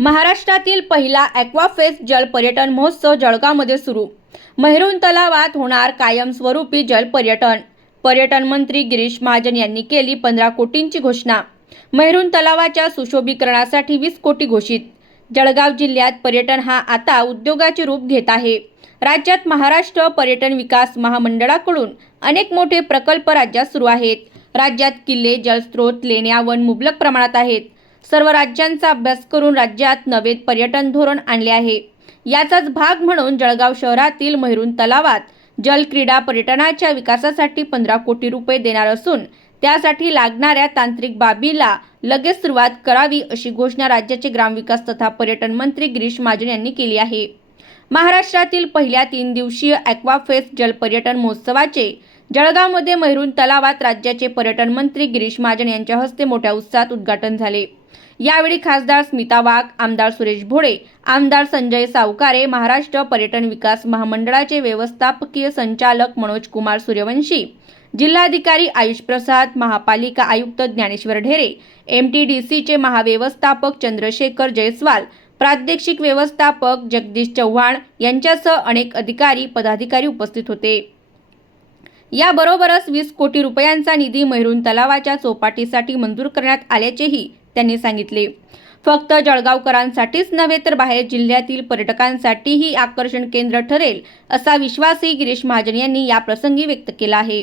महाराष्ट्रातील पहिला ॲक्वाफेस्ट जल पर्यटन महोत्सव जळगावमध्ये सुरू. मेहरून तलावात होणार कायमस्वरूपी जल पर्यटन. पर्यटन मंत्री गिरीश महाजन यांनी केली पंधरा कोटींची घोषणा. मेहरून तलावाच्या सुशोभीकरणासाठी वीस कोटी घोषित. जळगाव जिल्ह्यात पर्यटन हा आता उद्योगाचे रूप घेत आहे. राज्यात महाराष्ट्र पर्यटन विकास महामंडळाकडून अनेक मोठे प्रकल्प राज्यात सुरू आहेत. राज्यात किल्ले जलस्रोत लेण्या वन मुबलक प्रमाणात आहेत. सर्व राज्यांचा अभ्यास करून राज्यात नवे पर्यटन धोरण आणले आहे. याचाच भाग म्हणून जळगाव शहरातील मेहरून तलावात जल क्रीडा पर्यटनाच्या विकासासाठी पंधरा कोटी रुपये देणार असून त्यासाठी लागणाऱ्या तांत्रिक बाबीला लगेच सुरुवात करावी अशी घोषणा राज्याचे ग्रामविकास तथा पर्यटन मंत्री गिरीश महाजन यांनी केली आहे. महाराष्ट्रातील पहिल्या तीन दिवसीय ॲक्वाफेस्ट जल पर्यटन महोत्सवाचे जळगावमध्ये मैरून तलावात राज्याचे पर्यटन मंत्री गिरीश महाजन यांच्या हस्ते मोठ्या उत्साहात उद्घाटन झाले. यावेळी खासदार स्मिता वाघ आमदार सुरेश भोळे आमदार संजय सावकारे महाराष्ट्र पर्यटन विकास महामंडळाचे व्यवस्थापकीय संचालक मनोज कुमार सूर्यवंशी जिल्हाधिकारी आयुष प्रसाद महापालिका आयुक्त Dnyaneshwar Dhere M T D सीचे महाव्यवस्थापक चंद्रशेखर जयस्वाल प्रादेशिक व्यवस्थापक जगदीश चव्हाण यांच्यासह अनेक अधिकारी पदाधिकारी उपस्थित होते. याबरोबरच वीस कोटी रुपयांचा निधी मेहरून तलावाच्या चौपाटीसाठी मंजूर करण्यात आल्याचेही त्यांनी सांगितले. फक्त जळगावकरांसाठीच नव्हे तर बाहेर जिल्ह्यातील पर्यटकांसाठीही आकर्षण केंद्र ठरेल असा विश्वासही गिरीश महाजन यांनी या प्रसंगी व्यक्त केला आहे.